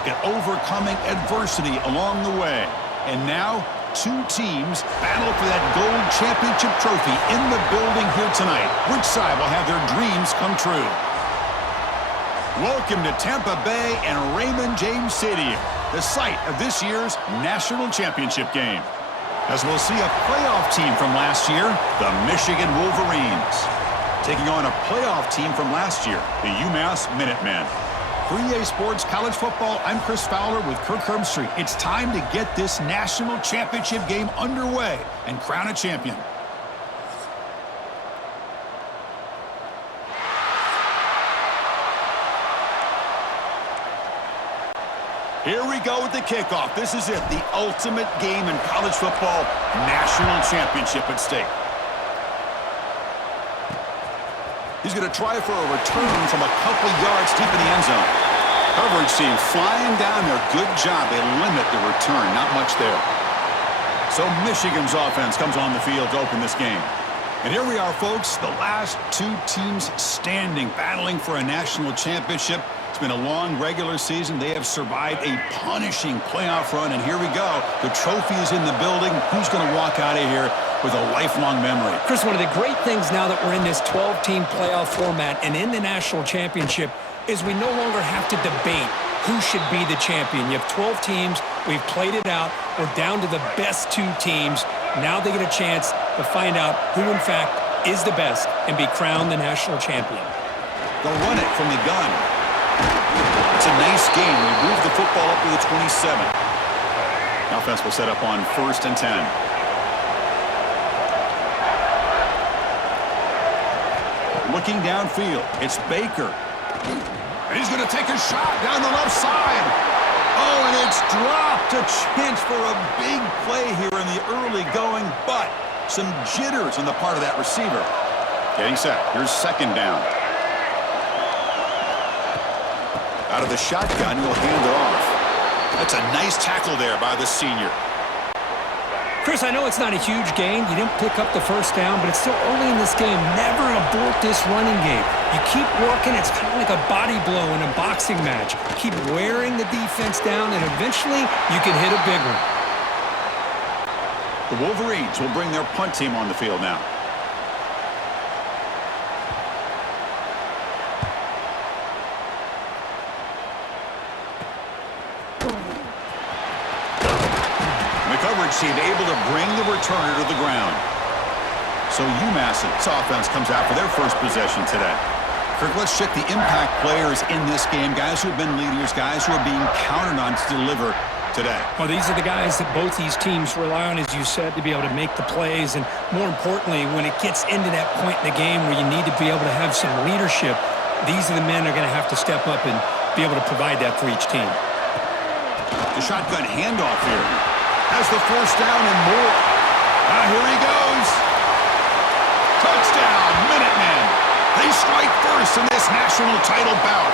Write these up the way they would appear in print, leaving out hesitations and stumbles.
back at overcoming adversity along the way. And now, two teams battle for that gold championship trophy in the building here tonight. Which side will have their dreams come true? Welcome to Tampa Bay and Raymond James Stadium, the site of this year's national championship game. As we'll see a playoff team from last year, the Michigan Wolverines, taking on a playoff team from last year, the UMass Minutemen. For EA Sports College Football, I'm Chris Fowler with Kirk Herbstreit. It's time to get this national championship game underway and crown a champion. Here we go with the kickoff. This is it, the ultimate game in college football, national championship at stake. He's going to try for a return from a couple yards deep in the end zone. Coverage team flying down there. Good job. They limit the return. Not much there. So Michigan's offense comes on the field to open this game. And here we are, folks, the last two teams standing, battling for a national championship. It's been a long regular season. They have survived a punishing playoff run, and here we go. The trophy is in the building. Who's going to walk out of here with a lifelong memory? Chris, one of the great things now that we're in this 12-team playoff format and in the national championship is we no longer have to debate who should be the champion. You have 12 teams. We've played it out. We're down to the best two teams. Now they get a chance to find out who, in fact, is the best and be crowned the national champion. They'll run it from the gun. It's a nice game. We move the football up to the 27. The offense will set up on 1st and 10. Looking downfield, it's Baker. And he's going to take a shot down the left side. Oh, and it's dropped. A chance for a big play here in the early going, but some jitters on the part of that receiver. Getting set. Here's 2nd down. Out of the shotgun, he'll hand it off. That's a nice tackle there by the senior. Chris, I know it's not a huge gain. You didn't pick up the 1st down, but it's still early in this game. Never abort this running game. You keep working. It's kind of like a body blow in a boxing match. Keep wearing the defense down, and eventually you can hit a big one. The Wolverines will bring their punt team on the field now. Team able to bring the returner to the ground. So UMass's offense comes out for their first possession today. Kirk, let's check the impact players in this game. Guys who have been leaders, guys who are being counted on to deliver today. Well, these are the guys that both these teams rely on, as you said, to be able to make the plays. And more importantly, when it gets into that point in the game where you need to be able to have some leadership, these are the men that are going to have to step up and be able to provide that for each team. The shotgun handoff here. Has the 1st down and more. Here he goes. Touchdown, Minutemen. They strike first in this national title bout.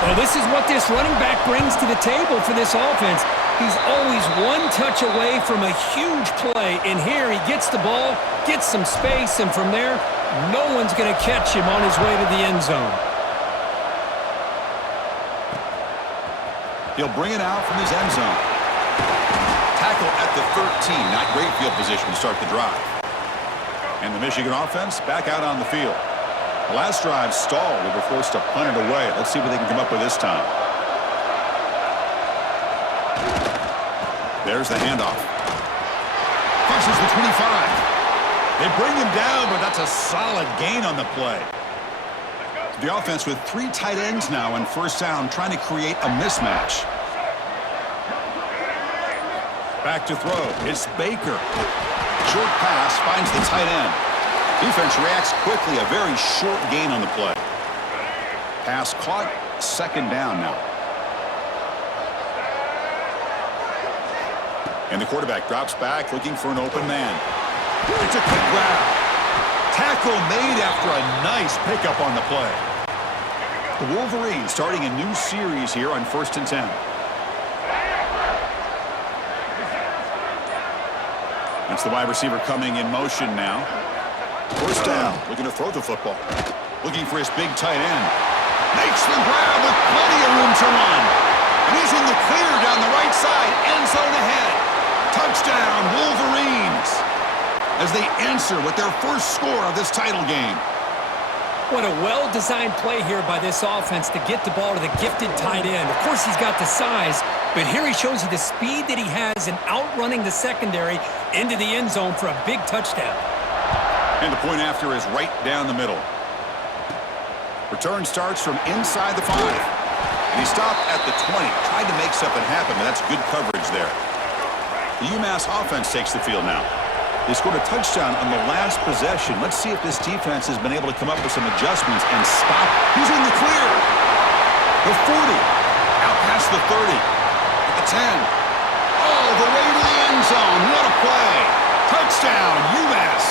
Well, this is what this running back brings to the table for this offense. He's always one touch away from a huge play. And here he gets the ball, gets some space, and from there, no one's going to catch him on his way to the end zone. He'll bring it out from his end zone. Tackle at the 13. Not great field position to start the drive. And the Michigan offense back out on the field. The last drive stalled. They were forced to punt it away. Let's see what they can come up with this time. There's the handoff. Crosses the 25. They bring him down, but that's a solid gain on the play. The offense with 3 tight ends now on 1st down, trying to create a mismatch. Back to throw. It's Baker. Short pass finds the tight end. Defense reacts quickly. A very short gain on the play. Pass caught. 2nd down now. And the quarterback drops back looking for an open man. It's a quick grab. Tackle made after a nice pickup on the play. The Wolverines starting a new series here on 1st and 10. It's the wide receiver coming in motion now. 1st down, looking to throw the football. Looking for his big tight end. Makes the grab with plenty of room to run. they answer with their first score of this title game. What a well-designed play here by this offense to get the ball to the gifted tight end. Of course, he's got the size, but here he shows you the speed that he has in outrunning the secondary into the end zone for a big touchdown. And the point after is right down the middle. Return starts from inside the 5. And he stopped at the 20. Tried to make something happen, but that's good coverage there. The UMass offense takes the field now. They scored a touchdown on the last possession. Let's see if this defense has been able to come up with some adjustments and stop. He's in the clear. The 40. Out past the 30. At the 10. All the way to the end zone. What a play. Touchdown, UMass.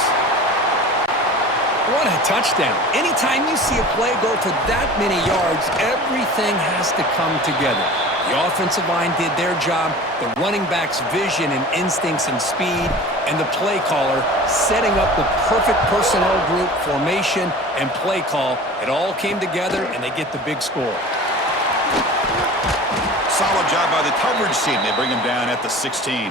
What a touchdown. Anytime you see a play go for that many yards, everything has to come together. The offensive line did their job, the running back's vision and instincts and speed, and the play caller setting up the perfect personnel group, formation, and play call. It all came together, and they get the big score. Solid job by the coverage team. They bring him down at the 16.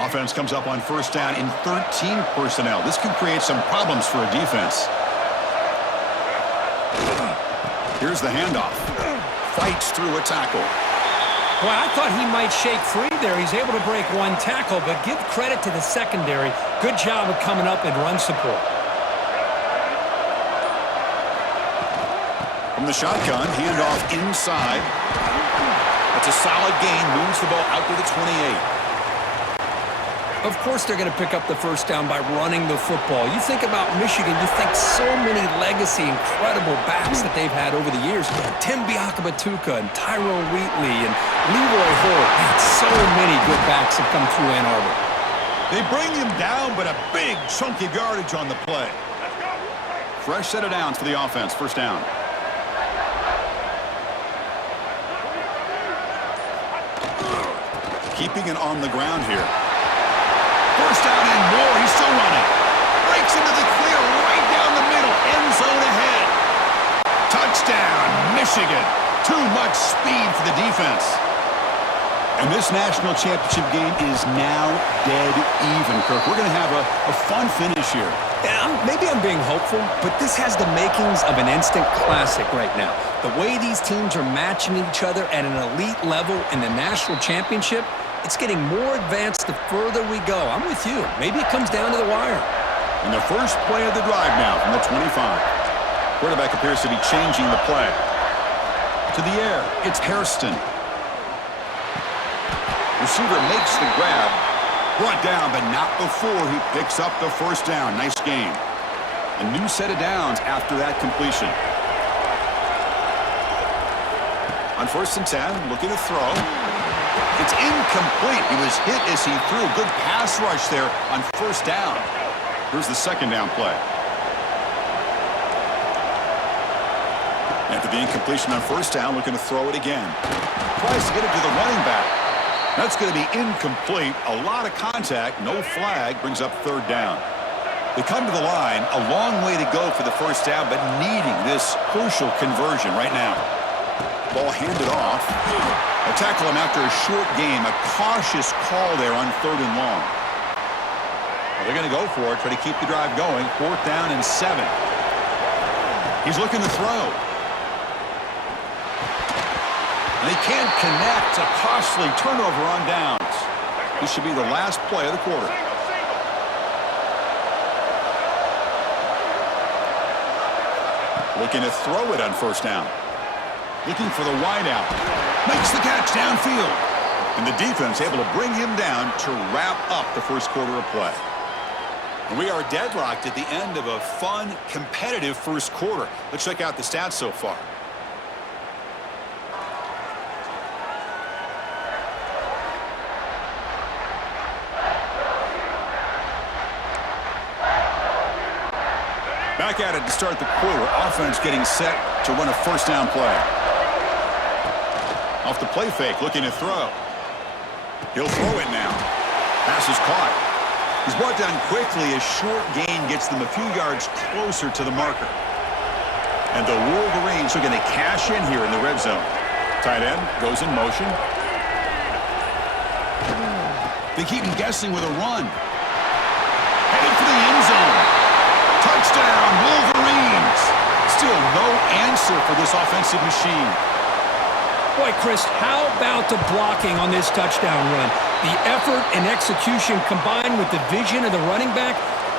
Offense comes up on first down in 13 personnel. This could create some problems for a defense. Here's the handoff. Fights through a tackle. Well, I thought he might shake free there. He's able to break one tackle, but give credit to the secondary. Good job of coming up and run support. From the shotgun, handoff inside. That's a solid gain. Moves the ball out to the 28. Of course they're going to pick up the first down by running the football. You think about Michigan, you think so many legacy, incredible backs that they've had over the years. Tim Biakabatuka and Tyrone Wheatley and Leroy Hoare. Man, so many good backs have come through Ann Arbor. They bring him down, but a big chunky yardage on the play. Fresh set of downs for the offense. First down. Keeping it on the ground here. First down and more. He's still running. Breaks into the clear right down the middle. End zone ahead. Touchdown, Michigan. Too much speed for the defense. And this national championship game is now dead even, Kirk. We're going to have a fun finish here. Yeah, maybe I'm being hopeful, but this has the makings of an instant classic right now. The way these teams are matching each other at an elite level in the national championship, it's getting more advanced the further we go. I'm with you. Maybe it comes down to the wire. And the first play of the drive now from the 25. Quarterback appears to be changing the play. To the air, it's Hairston. Receiver makes the grab. Brought down, but not before he picks up the first down. Nice game. A new set of downs after that completion. On first and 10, looking to throw. It's incomplete. He was hit as he threw. Good pass rush there on first down. Here's the second down play. After the incompletion on first down, looking to throw it again. Tries to get it to the running back. That's going to be incomplete. A lot of contact. No flag. Brings up third down. They come to the line. A long way to go for the first down, but needing this crucial conversion right now. Ball handed off. They'll tackle him after a short game. A cautious call there on third and long. Well, they're going to go for it. Try to keep the drive going. Fourth down and 7. He's looking to throw. And he can't connect. A costly turnover on downs. This should be the last play of the quarter. Looking to throw it on first down. Looking for the wideout. Makes the catch downfield. And the defense able to bring him down to wrap up the first quarter of play. And we are deadlocked at the end of a fun, competitive first quarter. Let's check out the stats so far. Back at it to start the quarter. Offense getting set to run a first down play. Off the play fake, looking to throw. He'll throw it now. Pass is caught. He's brought down quickly. A short gain gets them a few yards closer to the marker. And the Wolverines are going to cash in here in the red zone. Tight end goes in motion. They keep him guessing with a run. And he straight for the end zone. Touchdown, Wolverines. Still no answer for this offensive machine. Boy, Chris, how about the blocking on this touchdown run? The effort and execution combined with the vision of the running back,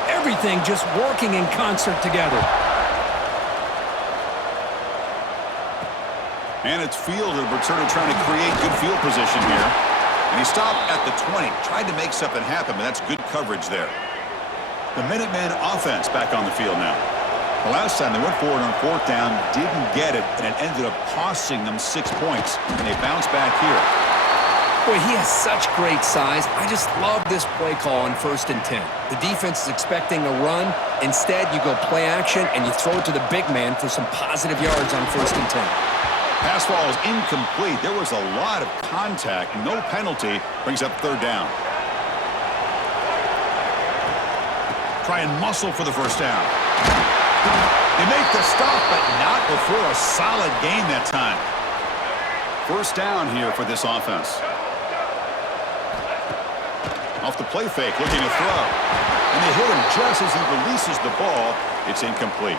everything just working in concert together. And it's Fielder returning, trying to create good field position here. And he stopped at the 20. Tried to make something happen, but that's good coverage there. The Minutemen offense back on the field now. The last time they went forward on fourth down, didn't get it, and it ended up costing them 6 points. And they bounced back here. Boy, he has such great size. I just love this play call on 1st and 10. The defense is expecting a run. Instead, you go play action, and you throw it to the big man for some positive yards on 1st and 10. Pass ball is incomplete. There was a lot of contact. No penalty. Brings up 3rd down. Try and muscle for the 1st down. They make the stop, but not before a solid gain that time. 1st down here for this offense. Off the play fake, looking to throw. And they hit him just as he releases the ball. It's incomplete.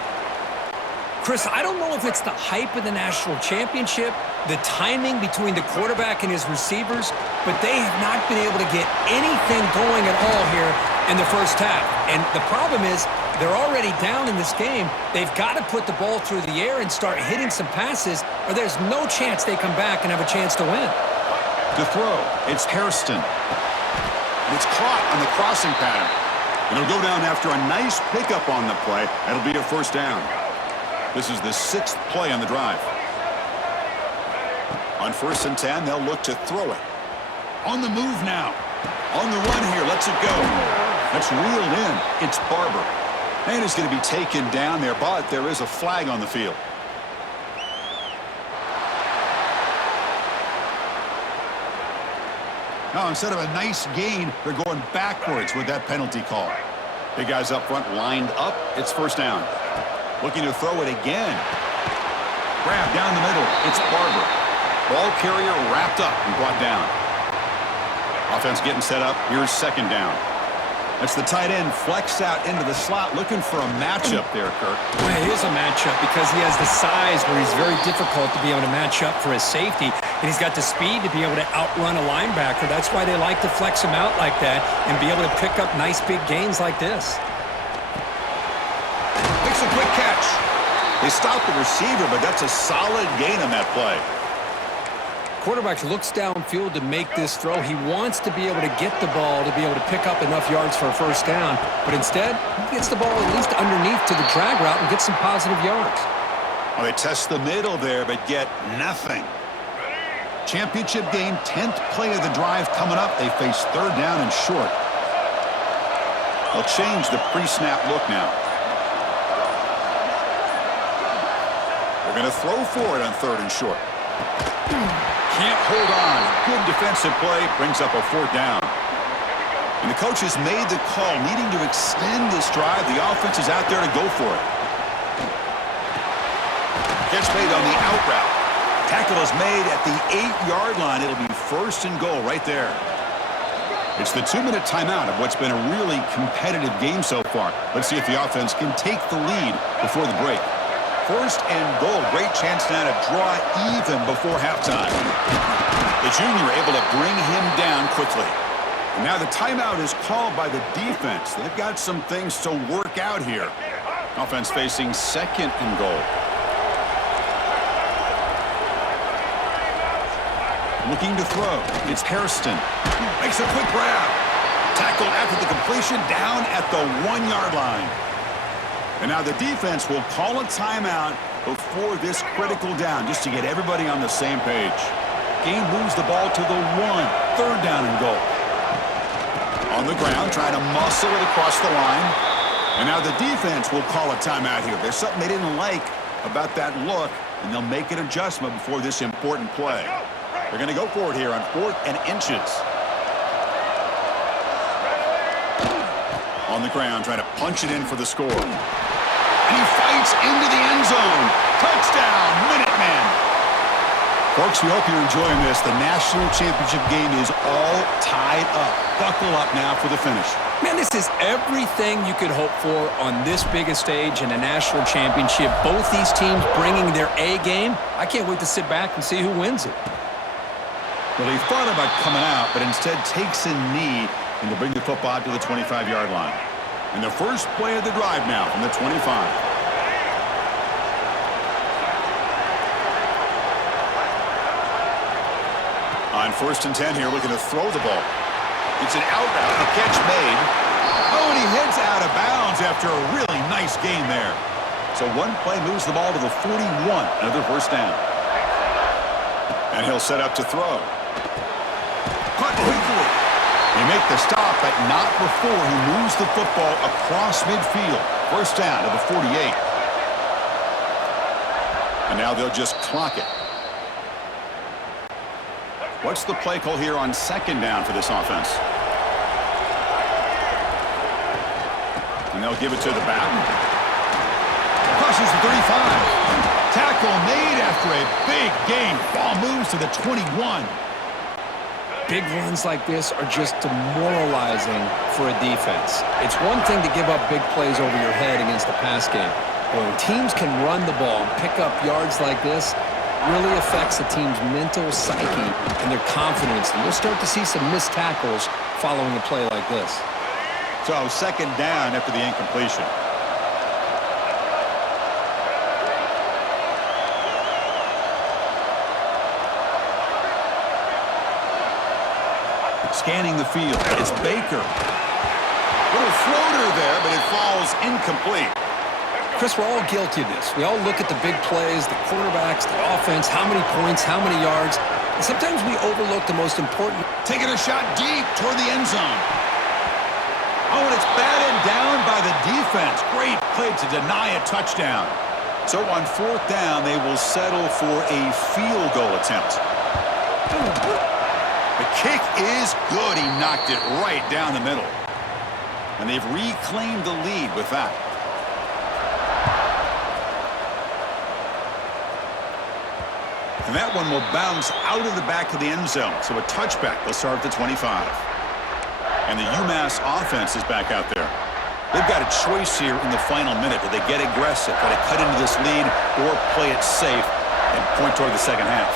Chris, I don't know if it's the hype of the national championship, the timing between the quarterback and his receivers, but they have not been able to get anything going at all here in the 1st half. And the problem is they're already down in this game. They've got to put the ball through the air and start hitting some passes, or there's no chance they come back and have a chance to win. To throw, it's Hairston. And it's caught on the crossing pattern. And it'll go down after a nice pickup on the play. That'll be a 1st down. This is the 6th play on the drive. On 1st and 10, they'll look to throw it. On the move now. On the run here, lets it go. That's reeled in. It's Barber. And it's going to be taken down there, but there is a flag on the field. Now, instead of a nice gain, they're going backwards with that penalty call. Big guys up front lined up. It's 1st down. Looking to throw it again. Grab down the middle. It's Barber. Ball carrier wrapped up and brought down. Offense getting set up. Here's 2nd down. That's the tight end flexed out into the slot, looking for a matchup there, Kirk. Well, it is a matchup because he has the size where he's very difficult to be able to match up for his safety, and he's got the speed to be able to outrun a linebacker. That's why they like to flex him out like that and be able to pick up nice big gains like this. Makes a quick catch. They stop the receiver, but that's a solid gain on that play. Quarterback looks downfield to make this throw. He wants to be able to get the ball to be able to pick up enough yards for a 1st down, but instead, he gets the ball at least underneath to the drag route and gets some positive yards. Well, they test the middle there, but get nothing. Championship game, 10th play of the drive coming up. They face 3rd down and short. They'll change the pre-snap look now. They're going to throw for it on 3rd and short. Can't hold on. Good defensive play. Brings up a 4th down. And the coach has made the call, needing to extend this drive. The offense is out there to go for it. Catch made on the out route. Tackle is made at the 8-yard line. It'll be 1st and goal right there. It's the 2-minute timeout of what's been a really competitive game so far. Let's see if the offense can take the lead before the break. 1st and goal. Great chance now to draw even before halftime. The junior able to bring him down quickly. And now the timeout is called by the defense. They've got some things to work out here. Offense facing 2nd and goal. Looking to throw. It's Hairston. Makes a quick grab. Tackle after the completion down at the 1-yard line. And now the defense will call a timeout before this critical down, just to get everybody on the same page. Game moves the ball to the 1. 3rd down and goal. On the ground, trying to muscle it across the line. And now the defense will call a timeout here. There's something they didn't like about that look, and they'll make an adjustment before this important play. They're going to go for it here on 4th and inches. On the ground, trying to punch it in for the score. And he fights into the end zone. Touchdown, Minutemen. Folks, we hope you're enjoying this. The national championship game is all tied up. Buckle up now for the finish. Man, this is everything you could hope for on this biggest stage in a national championship. Both these teams bringing their A game. I can't wait to sit back and see who wins it. Well, he thought about coming out, but instead takes a knee and to bring the football out to the 25-yard line. And the first play of the drive now from the 25. On 1st and 10 here, looking to throw the ball. It's an out route, the catch made. Oh, and he heads out of bounds after a really nice game there. So one play moves the ball to the 41, another first down. And he'll set up to throw. Caught quickly. They make the stop, but not before he moves the football across midfield. First down to the 48. And now they'll just clock it. What's the play call here on 2nd down for this offense? And they'll give it to the back. Crosses the 35. Tackle made after a big game. Ball moves to the 21. Big runs like this are just demoralizing for a defense. It's one thing to give up big plays over your head against the pass game. But when teams can run the ball and pick up yards like this, really affects the team's mental psyche and their confidence. And you'll start to see some missed tackles following a play like this. So 2nd down after the incompletion. Scanning the field. It's Baker. Little floater there, but it falls incomplete. Chris, we're all guilty of this. We all look at the big plays, the quarterbacks, the offense, how many points, how many yards. And sometimes we overlook the most important. Taking a shot deep toward the end zone. Oh, and it's batted down by the defense. Great play to deny a touchdown. So on 4th down, they will settle for a field goal attempt. The kick is good. He knocked it right down the middle. And they've reclaimed the lead with that. And that one will bounce out of the back of the end zone. So a touchback. They'll start at the 25. And the UMass offense is back out there. They've got a choice here in the final minute. Do they get aggressive, try to cut into this lead, or play it safe and point toward the second half?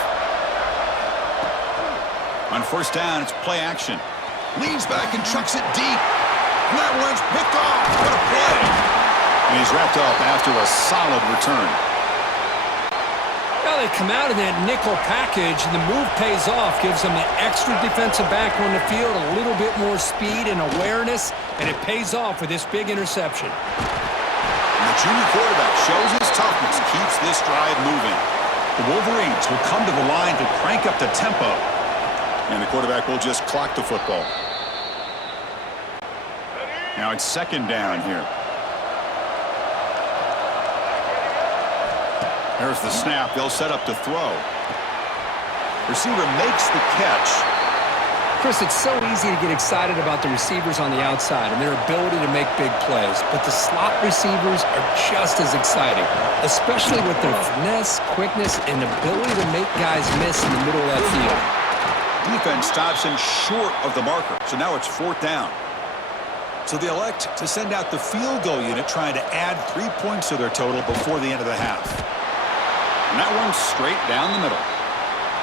On 1st down, it's play action. Leans back and chucks it deep. And that one's picked off. What a play. And he's wrapped up after a solid return. Well, they come out of that nickel package, and the move pays off, gives them an extra defensive back on the field, a little bit more speed and awareness, and it pays off with this big interception. And the junior quarterback shows his toughness, keeps this drive moving. The Wolverines will come to the line to crank up the tempo, and the quarterback will just clock the football. Now it's 2nd down here. There's the snap. They'll set up to throw. Receiver makes the catch. Chris, it's so easy to get excited about the receivers on the outside and their ability to make big plays, but the slot receivers are just as exciting, especially with their finesse, quickness, and ability to make guys miss in the middle of that field. Defense stops him short of the marker, so now it's 4th down. So they elect to send out the field goal unit, trying to add 3 points to their total before the end of the half. And that one's straight down the middle.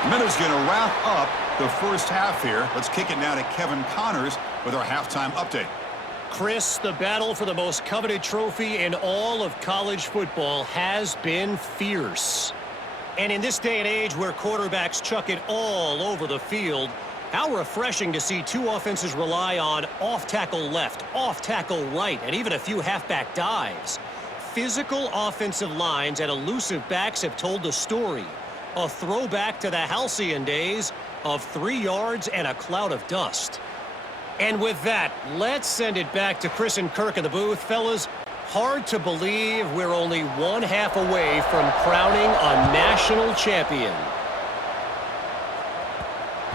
The Meadows going to wrap up the first half here. Let's kick it now to Kevin Connors with our halftime update. Chris, the battle for the most coveted trophy in all of college football has been fierce. And in this day and age where quarterbacks chuck it all over the field, how refreshing to see two offenses rely on off-tackle left, off-tackle right, and even a few halfback dives. Physical offensive lines and elusive backs have told the story. A throwback to the halcyon days of 3 yards and a cloud of dust. And with that, let's send it back to Chris and Kirk in the booth. Fellas, hard to believe we're only 1/2 away from crowning a national champion.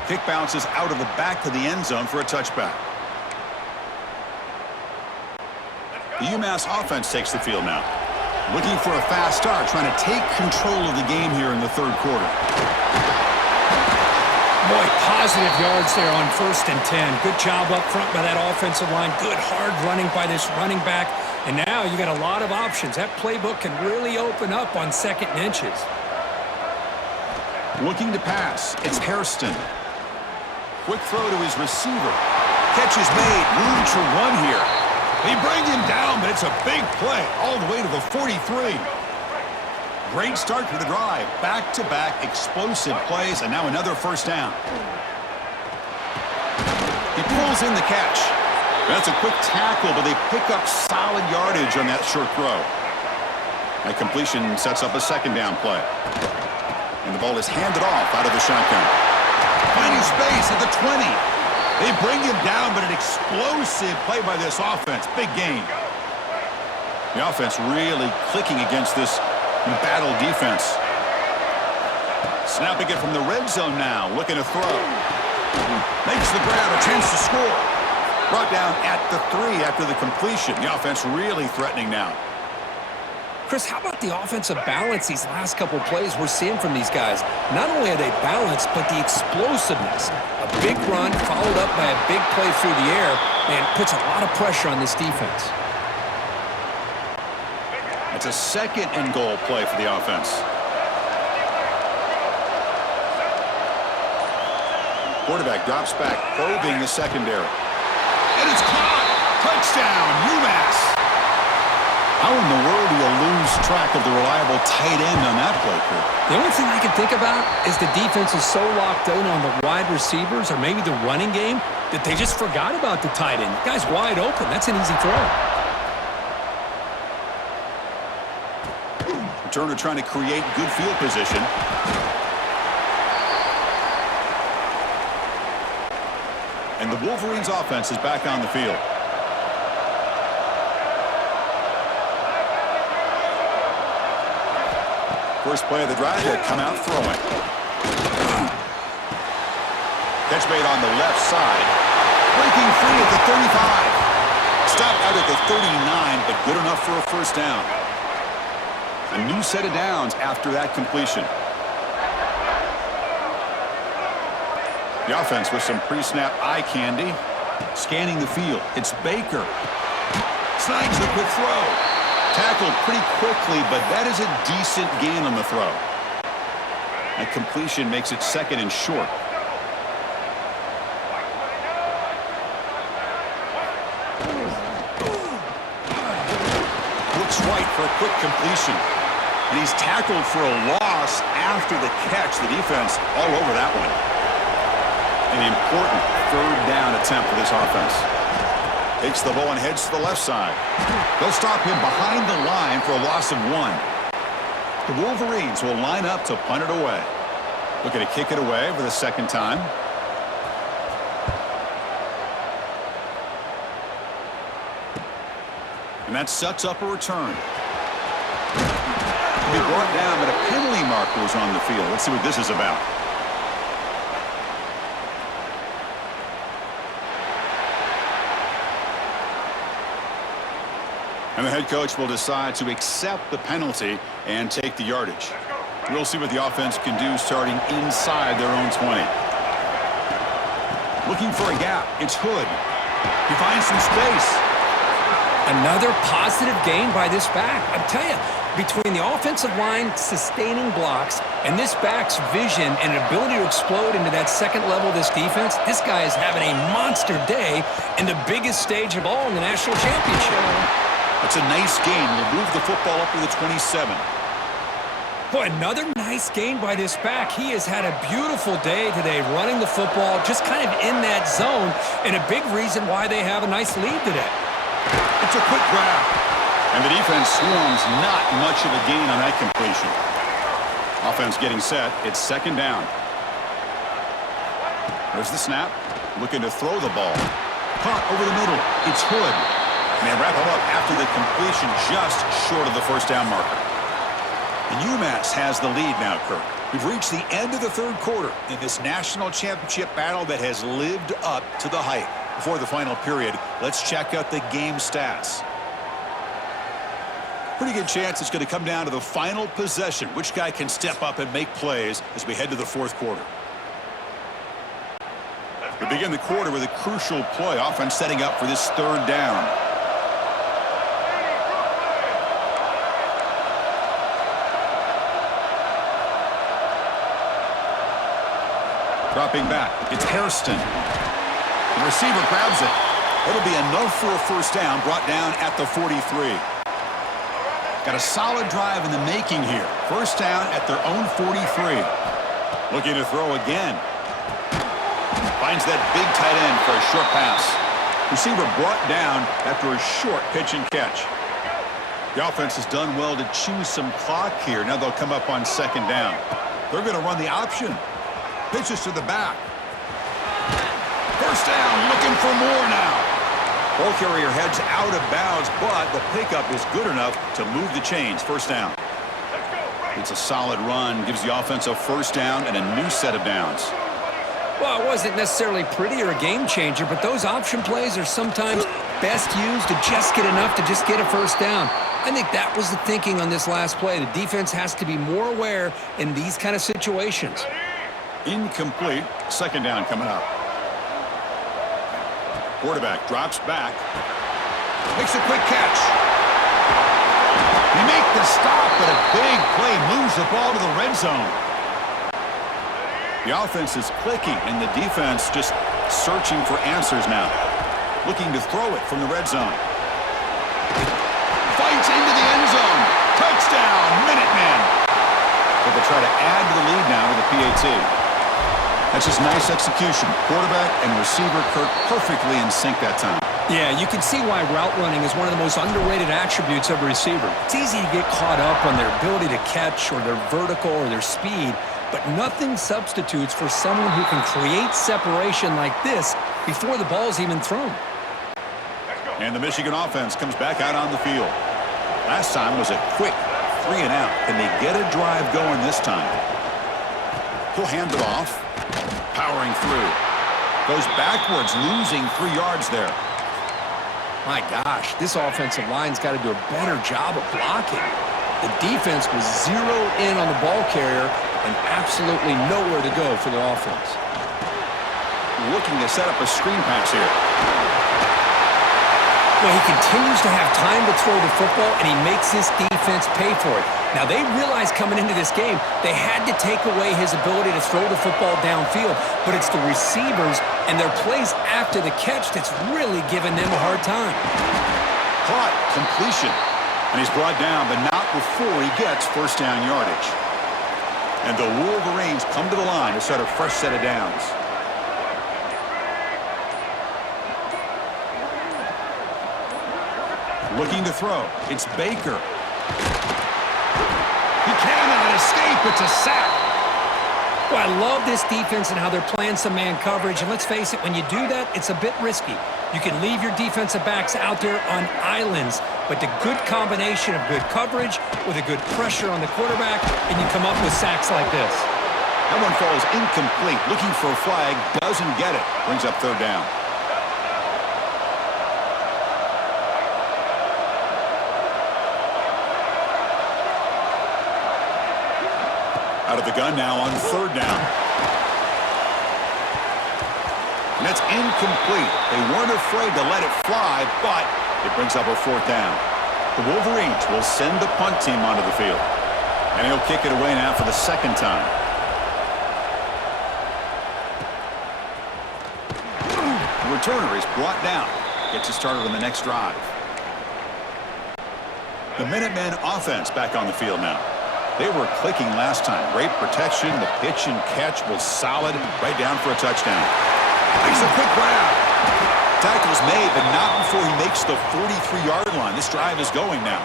Kick bounces out of the back of the end zone for a touchback. The UMass offense takes the field now. Looking for a fast start, trying to take control of the game here in the third quarter. Boy, positive yards there on 1st and 10. Good job up front by that offensive line. Good hard running by this running back. And now you got a lot of options. That playbook can really open up on 2nd and inches. Looking to pass. It's Hairston. Quick throw to his receiver. Catch is made. Room to run here. They bring him down, but it's a big play all the way to the 43. Great start to the drive. Back-to-back explosive plays, and now another 1st down. He pulls in the catch. That's a quick tackle, but they pick up solid yardage on that short throw. That completion sets up a 2nd down play. And the ball is handed off out of the shotgun. Finding space at the 20. They bring him down, but an explosive play by this offense. Big gain. The offense really clicking against this battle defense. Snapping it from the red zone now. Looking to throw. Makes the grab. A chance to score. Brought down at the 3 after the completion. The offense really threatening now. Chris, how about the offensive balance these last couple plays we're seeing from these guys? Not only are they balanced, but the explosiveness. A big run followed up by a big play through the air, and puts a lot of pressure on this defense. It's a 2nd and goal play for the offense. Quarterback drops back, probing the secondary. And it's caught! Touchdown, UMass! How in the world do you lose track of the reliable tight end on that play, Kurt? The only thing I can think about is the defense is so locked in on the wide receivers or maybe the running game that they just forgot about the tight end. The guy's wide open. That's an easy throw. Returner trying to create good field position. And the Wolverines offense is back on the field. First play of the drive, they come out throwing. Catch made on the left side. Breaking free at the 35. Stopped out at the 39, but good enough for a 1st down. A new set of downs after that completion. The offense with some pre-snap eye candy. Scanning the field. It's Baker. Snags the quick throw. Tackled pretty quickly, but that is a decent gain on the throw. That completion makes it 2nd and short. Looks right for a quick completion. And he's tackled for a loss after the catch. The defense all over that one. An important 3rd down attempt for this offense. Takes the ball and heads to the left side. They'll stop him behind the line for a loss of 1. The Wolverines will line up to punt it away. Looking to kick it away for the 2nd time. And that sets up a return. Be brought down, but a penalty marker is on the field. Let's see what this is about. And the head coach will decide to accept the penalty and take the yardage. We'll see what the offense can do starting inside their own 20. Looking for a gap. It's Hood. He finds some space. Another positive gain by this back. I tell you, between the offensive line sustaining blocks and this back's vision and ability to explode into that 2nd level of this defense, this guy is having a monster day in the biggest stage of all in the national championship. That's a nice gain. We'll move the football up to the 27. Boy, another nice gain by this back. He has had a beautiful day today running the football, just kind of in that zone, and a big reason why they have a nice lead today. It's a quick grab. And the defense swarms, not much of a gain on that completion. Offense getting set. It's 2nd down. There's the snap. Looking to throw the ball. Caught over the middle. It's Hood. And they wrap him up after the completion just short of the 1st down marker. And UMass has the lead now, Kirk. We've reached the end of the 3rd quarter in this national championship battle that has lived up to the hype. Before the final period, let's check out the game stats. Pretty good chance it's going to come down to the final possession. Which guy can step up and make plays as we head to the 4th quarter? We begin the quarter with a crucial play. Offense setting up for this third down. Dropping back. It's Hairston. The receiver grabs it. It'll be enough for a first down, brought down at the 43. Got a solid drive in the making here. First down at their own 43. Looking to throw again. Finds that big tight end for a short pass. Receiver brought down after a short pitch and catch. The offense has done well to choose some clock here. Now they'll come up on second down. They're going to run the option. Pitches to the back. First down, looking for more now. Ball carrier heads out of bounds, but the pickup is good enough to move the chains. First down. It's a solid run. Gives the offense a first down and a new set of downs. Well, it wasn't necessarily pretty or a game changer, but those option plays are sometimes best used to just get enough to just get a first down. I think that was the thinking on this last play. The defense has to be more aware in these kind of situations. Incomplete. Second down coming up. Quarterback drops back. Makes a quick catch. They make the stop, but a big play moves the ball to the red zone. The offense is clicking, and the defense just searching for answers now. Looking to throw it from the red zone. Fights into the end zone. Touchdown, Minutemen. So they try to add to the lead now with the PAT. That's just nice execution. Quarterback and receiver Kirk perfectly in sync that time. Yeah, you can see why route running is one of the most underrated attributes of a receiver. It's easy to get caught up on their ability to catch or their vertical or their speed, but nothing substitutes for someone who can create separation like this before the ball's even thrown. And the Michigan offense comes back out on the field. Last time was a quick 3 and out. Can they get a drive going this time? He'll hand it off. Powering through. Goes backwards, losing 3 yards there. My gosh, this offensive line's got to do a better job of blocking. The defense was zeroed in on the ball carrier and absolutely nowhere to go for the offense. Looking to set up a screen pass here. Well, he continues to have time to throw the football, and he makes his defense pay for it. Now, they realized coming into this game they had to take away his ability to throw the football downfield, but it's the receivers and their plays after the catch that's really giving them a hard time. Caught, completion, and he's brought down, but not before he gets first down yardage. And the Wolverines come to the line to set a fresh set of downs. Looking to throw. It's Baker. He cannot escape. It's a sack. Well, I love this defense and how they're playing some man coverage. And let's face it, when you do that, it's a bit risky. You can leave your defensive backs out there on islands, but the good combination of good coverage with a good pressure on the quarterback, and you come up with sacks like this. That one falls incomplete. Looking for a flag. Doesn't get it. Brings up third down. Out of the gun now on third down. And that's incomplete. They weren't afraid to let it fly, but it brings up a fourth down. The Wolverines will send the punt team onto the field. And he'll kick it away now for the second time. The returner is brought down. Gets it started on the next drive. The Minutemen offense back on the field now. They were clicking last time. Great protection. The pitch and catch was solid. Right down for a touchdown. Makes a quick grab. Tackle's made, but not before he makes the 43-yard line. This drive is going now.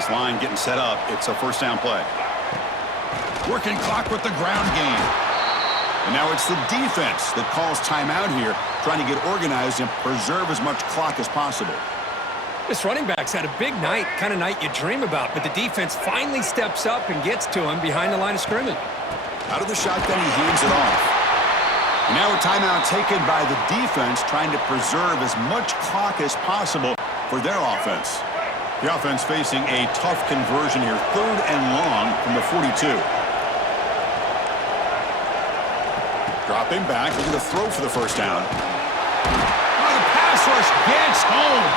This line getting set up. It's a first down play. Working clock with the ground game. And now it's the defense that calls timeout here, trying to get organized and preserve as much clock as possible. This running back's had a big night, kind of night you dream about, but the defense finally steps up and gets to him behind the line of scrimmage. Out of the shotgun, he hands it off. And now a timeout taken by the defense, trying to preserve as much clock as possible for their offense. The offense facing a tough conversion here, third and long from the 42. Dropping back, looking to throw for the first down. Oh, the pass rush gets home.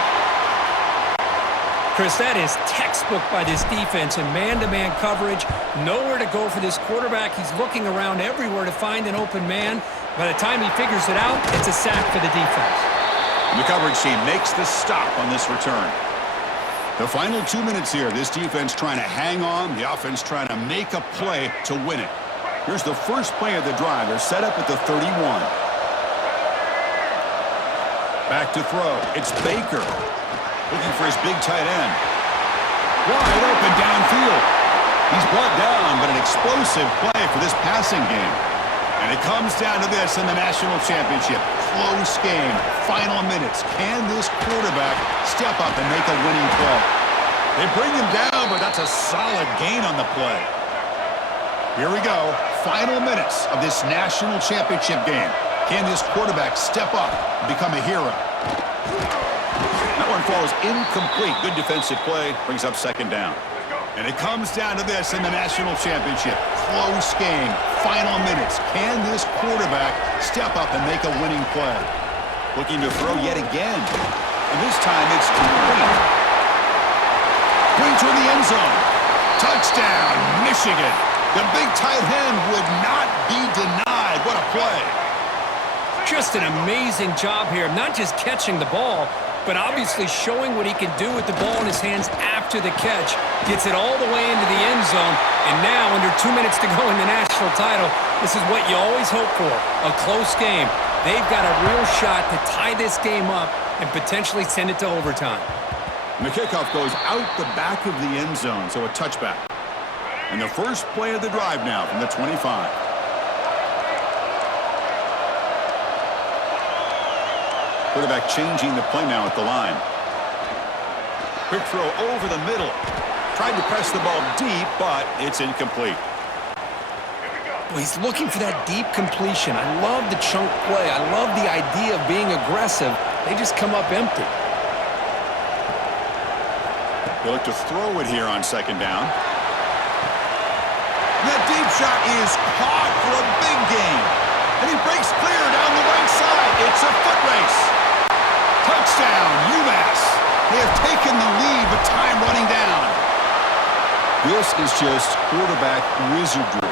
Chris, that is textbook by this defense in man-to-man coverage. Nowhere to go for this quarterback. He's looking around everywhere to find an open man. By the time he figures it out, it's a sack for the defense. The coverage team makes the stop on this return. The final 2 minutes here. This defense trying to hang on. The offense trying to make a play to win it. Here's the first play of the drive. They're set up at the 31. Back to throw. It's Baker. Looking for his big tight end. Wide open downfield. He's brought down, but an explosive play for this passing game. And it comes down to this in the national championship. Close game. Final minutes. Can this quarterback step up and make a winning play? They bring him down, but that's a solid gain on the play. Here we go. Final minutes of this national championship game. Can this quarterback step up and become a hero? That one falls incomplete. Good defensive play. Brings up second down. And it comes down to this in the national championship. Close game. Final minutes. Can this quarterback step up and make a winning play? Looking to throw yet again. And this time it's complete. Brings her in the end zone. Touchdown, Michigan. The big tight end would not be denied. What a play. Just an amazing job here, not just catching the ball, but obviously showing what he can do with the ball in his hands after the catch. Gets it all the way into the end zone, and now under 2 minutes to go in the national title, this is what you always hope for, a close game. They've got a real shot to tie this game up and potentially send it to overtime. And the kickoff goes out the back of the end zone, so a touchback. And the first play of the drive now from the 25. Quarterback changing the play now at the line. Quick throw over the middle. Tried to press the ball deep, but it's incomplete. Well, he's looking for that deep completion. I love the chunk play. I love the idea of being aggressive. They just come up empty. They look to throw it here on second down. That deep shot is caught for a big gain. And he breaks clear down the right side. It's a foot race. Touchdown, UMass. They have taken the lead, but time running down. This is just quarterback wizardry.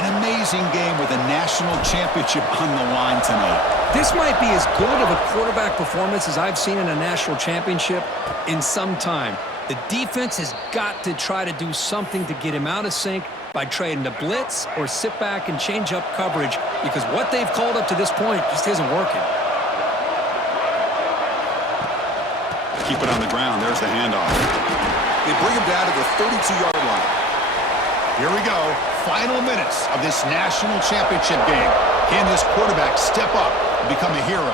An amazing game with a national championship on the line tonight. This might be as good of a quarterback performance as I've seen in a national championship in some time. The defense has got to try to do something to get him out of sync by trying to blitz or sit back and change up coverage, because what they've called up to this point just isn't working. Keep it on the ground. There's the handoff. They bring him down to the 32-yard line. Here we go. Final minutes of this national championship game. Can this quarterback step up and become a hero?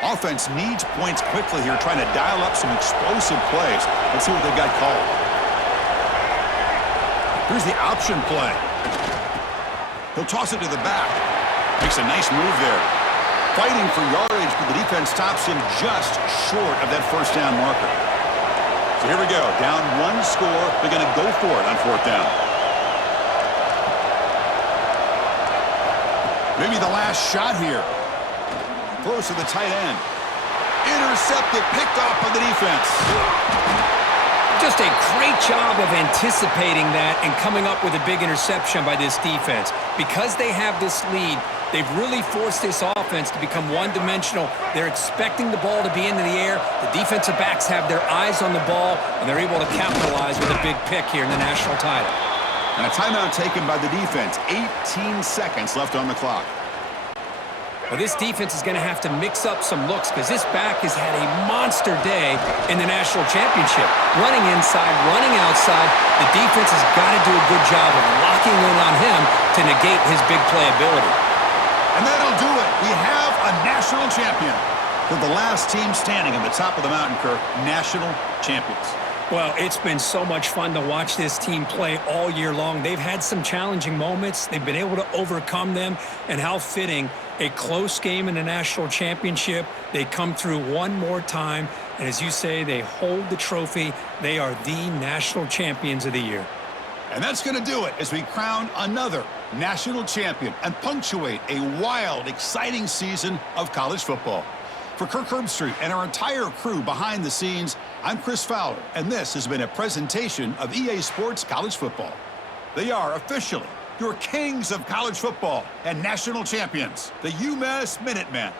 Offense needs points quickly here, trying to dial up some explosive plays. Let's see what they've got called. Here's the option play. He'll toss it to the back. Makes a nice move there. Fighting for yardage, but the defense stops him just short of that first down marker. So here we go. Down one score. They're going to go for it on fourth down. Maybe the last shot here. Throws to the tight end. Intercepted, picked off by the defense. Just a great job of anticipating that and coming up with a big interception by this defense. Because they have this lead, they've really forced this offense to become one-dimensional. They're expecting the ball to be into the air. The defensive backs have their eyes on the ball, and they're able to capitalize with a big pick here in the national title. And a timeout taken by the defense. 18 seconds left on the clock. Well, this defense is going to have to mix up some looks, because this back has had a monster day in the national championship. Running inside, running outside. The defense has got to do a good job of locking in on him to negate his big play ability. And that'll do it. We have a national champion. They're the last team standing at the top of the mountain, Kirk. National champions. Well, it's been so much fun to watch this team play all year long. They've had some challenging moments. They've been able to overcome them. And how fitting, a close game in the national championship. They come through one more time. And as you say, they hold the trophy. They are the national champions of the year. And that's going to do it as we crown another national champion and punctuate a wild, exciting season of college football. For Kirk Herbstreit and our entire crew behind the scenes, I'm Chris Fowler, and this has been a presentation of EA Sports College Football. They are officially your kings of college football and national champions, the UMass Minutemen.